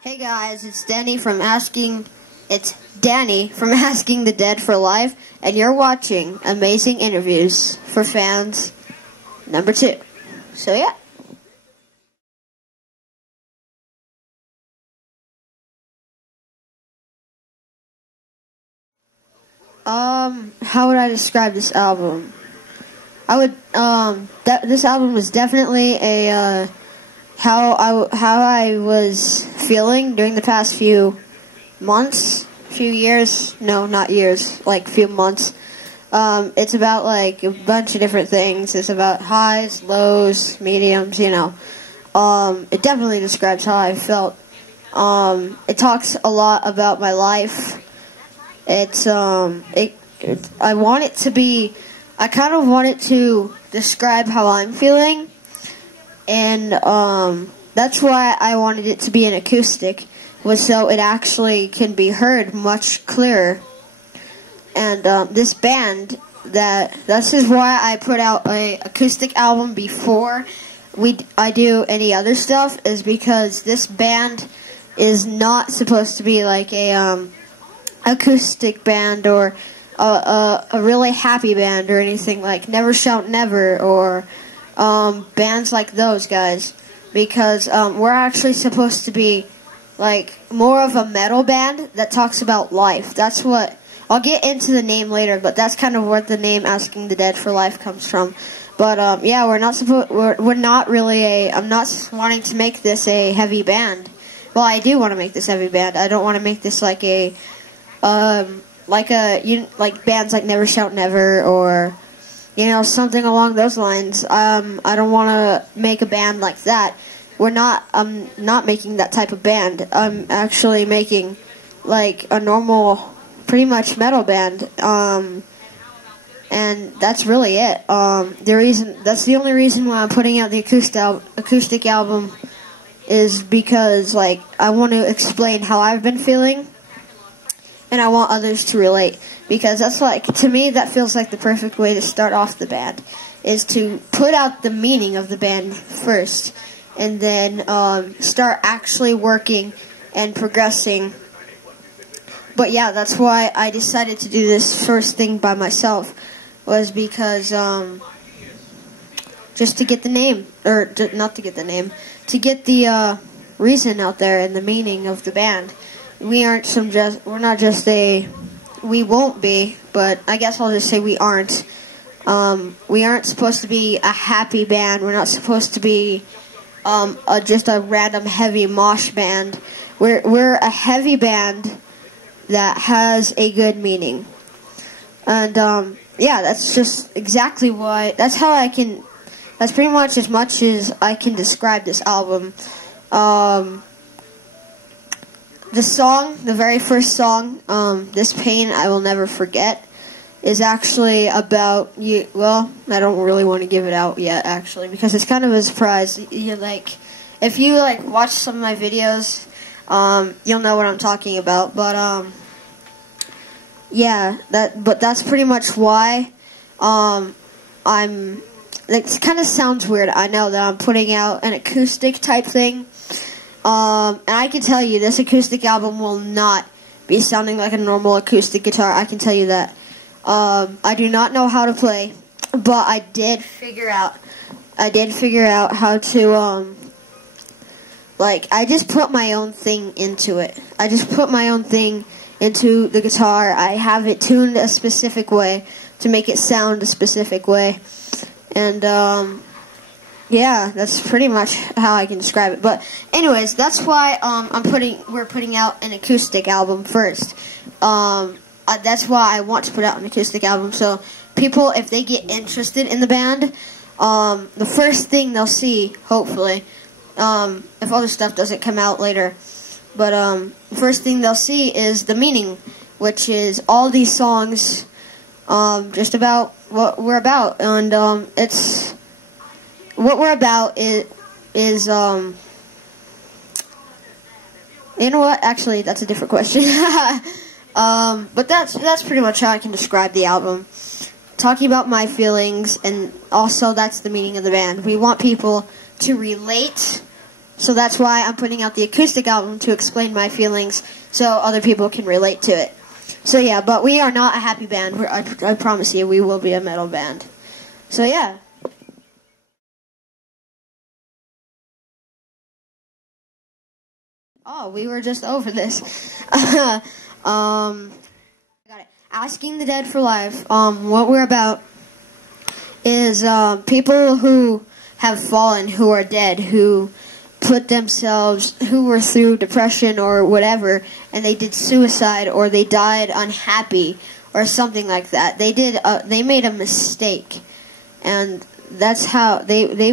Hey guys, it's Danny from Asking the Dead for Life, and you're watching Amazing Interviews for Fans #2. So yeah. How would I describe this album? This album was definitely a how I was feeling during the past few years. No, not years, like few months. It's about like a bunch of different things. It's about highs, lows, mediums, It definitely describes how I felt. It talks a lot about my life. I kind of want it to describe how I'm feeling, and that's why I wanted it to be an acoustic, was so it actually can be heard much clearer. And this band, this is why I put out a acoustic album before I do any other stuff, is because this band is not supposed to be like a acoustic band or a really happy band or anything like Never Shout Never or bands like those guys, because we're actually supposed to be like more of a metal band that talks about life. That's what I'll get into the name later, but that's kind of where the name Asking the Dead for Life comes from. But yeah, we're not really I'm not wanting to make this a heavy band. Well, I do want to make this heavy band. I don't want to make this like a like bands like Never Shout Never or something along those lines. I don't want to make a band like that. I'm not making that type of band. I'm actually making like a normal, pretty much metal band. And that's really it. That's the only reason why I'm putting out the acoustic album, is because like I want to explain how I've been feeling, and I want others to relate, because that's like, to me, that feels like the perfect way to start off the band, is to put out the meaning of the band first, and then start actually working and progressing. But yeah, that's why I decided to do this first thing by myself, was because just to get the name, or not to get the name, to get the reason out there and the meaning of the band. We won't be, but I guess I'll just say we aren't. We aren't supposed to be a happy band. We're not supposed to be just a random heavy mosh band. We're a heavy band that has a good meaning. And yeah, that's just exactly why. That's pretty much as much as I can describe this album. The very first song, This Pain I Will Never Forget, is actually about you. Well, I don't really want to give it out yet, actually, because it's kind of a surprise. If you watch some of my videos, you'll know what I'm talking about. But yeah, that's pretty much why it kind of sounds weird, I know, that I'm putting out an acoustic type thing. And I can tell you, this acoustic album will not be sounding like a normal acoustic guitar. I can tell you that. I do not know how to play, but I did figure out how to, I just put my own thing into it. I just put my own thing into the guitar. I have it tuned a specific way to make it sound a specific way. And, yeah, that's pretty much how I can describe it. But anyways, that's why we're putting out an acoustic album first. That's why I want to put out an acoustic album, so people, if they get interested in the band, the first thing they'll see, hopefully, if other stuff doesn't come out later, but the first thing they'll see is the meaning, which is all these songs, just about what we're about. And it's what we're about is you know what? Actually, that's a different question. But that's pretty much how I can describe the album. Talking about my feelings, and also that's the meaning of the band. We want people to relate So that's why I'm putting out the acoustic album, to explain my feelings so other people can relate to it. So yeah, but we are not a happy band. I promise you, we will be a metal band. So yeah. Oh, we were just over this. Got it. Asking the Dead for Life. What we're about is people who have fallen, who are dead, who were through depression or whatever, and they did suicide, or they died unhappy, or something like that. They made a mistake, and that's how they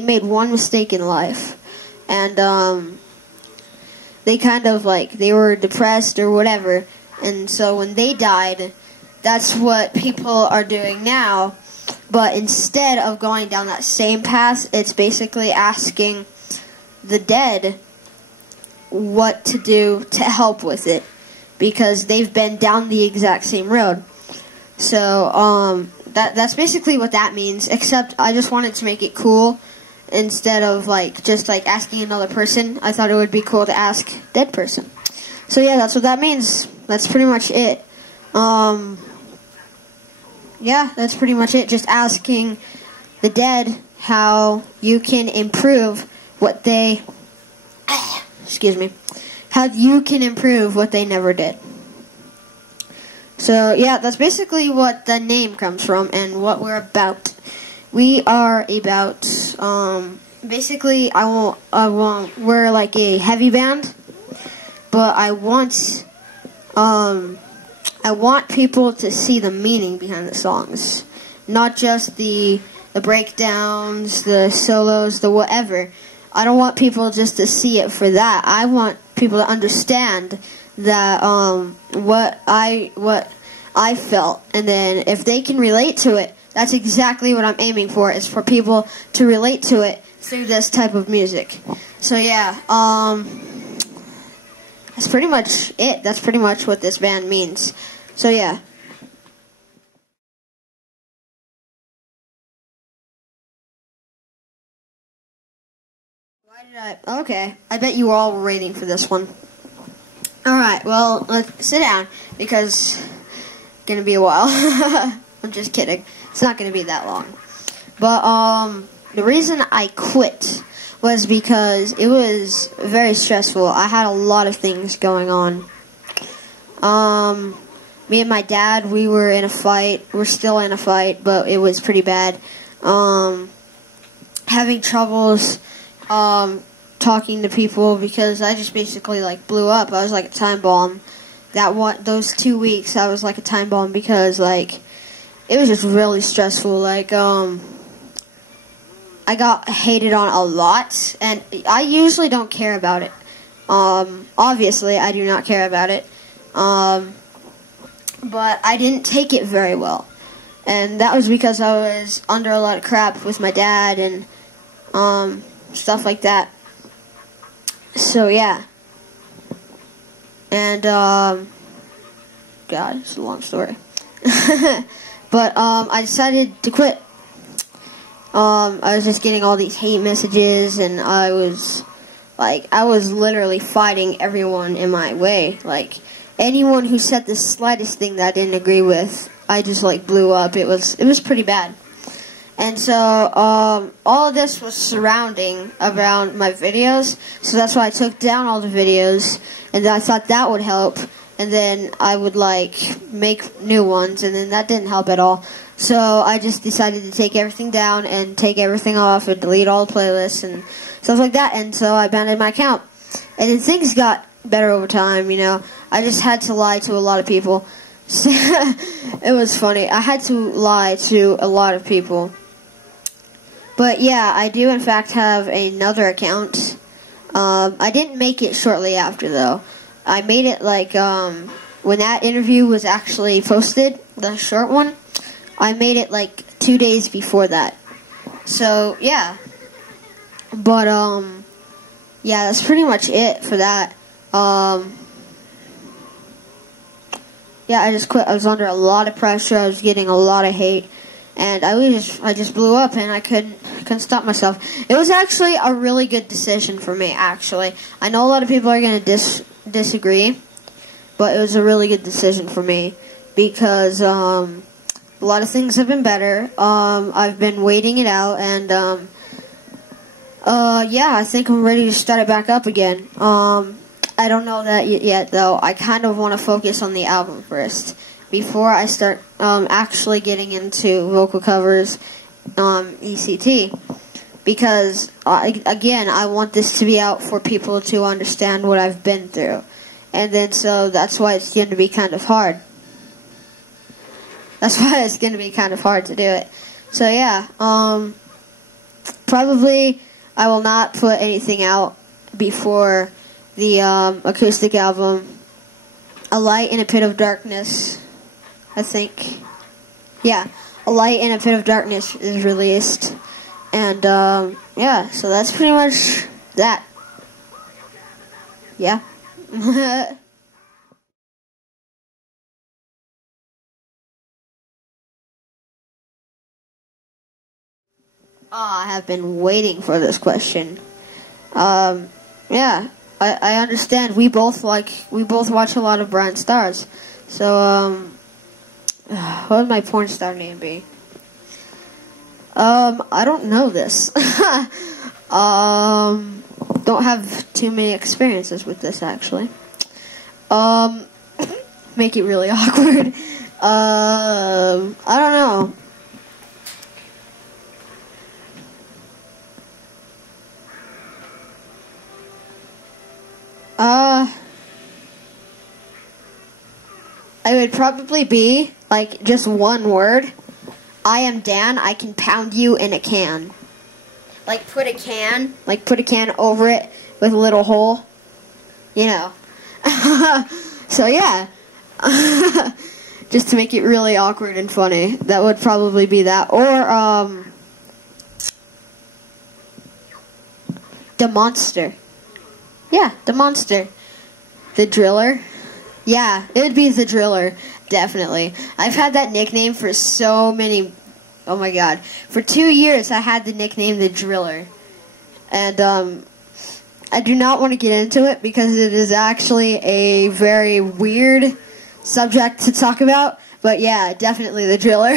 made one mistake in life, and they kind of they were depressed or whatever, and so when they died, that's what people are doing now. But instead of going down that same path, it's basically asking the dead what to do to help with it, because they've been down the exact same road. So that's basically what that means, except I just wanted to make it cool. Instead of just asking another person, I thought it would be cool to ask dead person. So yeah, that's what that means. That's pretty much it. Yeah, that's pretty much it. Just asking the dead how you can improve what they how you can improve what they never did. So yeah, that's basically what the name comes from and what we're about. We are about basically we're like a heavy band, but I want people to see the meaning behind the songs, not just the breakdowns, the solos, the whatever. I don't want people just to see it for that. I want people to understand that what I felt, and then if they can relate to it, that's exactly what I'm aiming for, is for people to relate to it through this type of music. So yeah, that's pretty much it. That's pretty much what this band means. So yeah. Okay, I bet you all were waiting for this one. Alright, well, let's sit down, because it's gonna be a while. I'm just kidding. It's not gonna be that long. But, the reason I quit was because it was very stressful. I had a lot of things going on. Me and my dad, we were in a fight. We're still in a fight, but it was pretty bad. Having troubles, talking to people, because I just basically blew up. I was like a time bomb. Those 2 weeks I was like a time bomb, because it was just really stressful. I got hated on a lot, and I usually don't care about it. Obviously I do not care about it. But I didn't take it very well. And that was because I was under a lot of crap with my dad and stuff like that. So yeah. And God, it's a long story. But I decided to quit. I was just getting all these hate messages, and I was literally fighting everyone in my way. Anyone who said the slightest thing that I didn't agree with, I just blew up. It was pretty bad. And so all of this was surrounding around my videos, so that's why I took down all the videos, and I thought that would help, and then I would make new ones, and then that didn't help at all. So I just decided to take everything down and take everything off and delete all the playlists and stuff like that, and so I abandoned my account. And then things got better over time, I just had to lie to a lot of people. It was funny. I had to lie to a lot of people. But yeah, I do in fact have another account. I didn't make it shortly after, though. I made it when that interview was actually posted, the short one, I made it 2 days before that. So yeah. But yeah, that's pretty much it for that. Yeah, I just quit. I was under a lot of pressure. I was getting a lot of hate, and I just blew up, and I couldn't couldn't stop myself. It was actually a really good decision for me, actually. I know a lot of people are going to disagree, but it was a really good decision for me because a lot of things have been better. I've been waiting it out, and yeah, I think I'm ready to start it back up again. I don't know that yet, though. I kind of want to focus on the album first before I start actually getting into vocal covers, ECT, because again, I want this to be out for people to understand what I've been through, and then so that's why it's going to be kind of hard. That's why it's going to be kind of hard to do it. So yeah, probably I will not put anything out before the acoustic album, A Light in a Pit of Darkness, I think. Yeah, A Light in a Pit of Darkness is released. And, yeah, so that's pretty much that. Yeah. I have been waiting for this question. Yeah, I understand. We both watch a lot of Brian Stars. So, what would my porn star name be? I don't know this. Don't have too many experiences with this, actually. Make it really awkward. I don't know. I would probably be, like, just one word. I am Dan, I can pound you in a can. Like, put a can over it with a little hole. You know. So, yeah. Just to make it really awkward and funny. That would probably be that. Or, the monster. Yeah, the monster. The driller. Yeah, it would be the driller, definitely. I've had that nickname for so many, oh my god. For 2 years, I had the nickname the driller. And, I do not want to get into it because it is actually a very weird subject to talk about. But yeah, definitely the driller.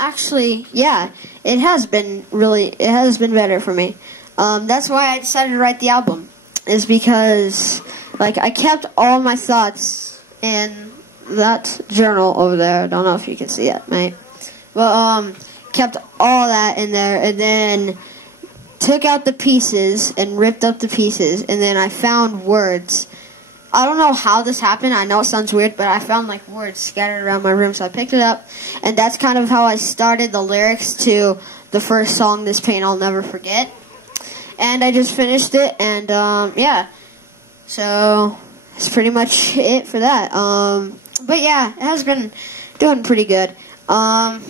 Actually, yeah, it has been better for me. That's why I decided to write the album, is because, like, I kept all my thoughts in that journal over there. I don't know if you can see it, mate. Well, kept all that in there, and then took out the pieces and ripped up the pieces, and then I found words. I don't know how this happened. I know it sounds weird, but I found, like, words scattered around my room, so I picked it up, and that's kind of how I started the lyrics to the first song, This Pain I'll Never Forget. And I just finished it, and, yeah. So, that's pretty much it for that. But yeah, it has been doing pretty good. Can't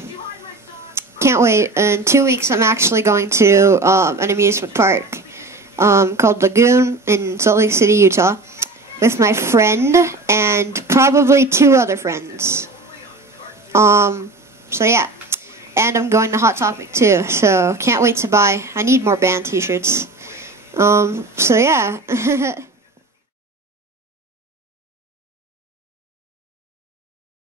wait. In 2 weeks, I'm actually going to, an amusement park, called Lagoon in Salt Lake City, Utah, with my friend and probably 2 other friends. So yeah. And I'm going to Hot Topic too, so can't wait to buy. I need more band t-shirts. So yeah.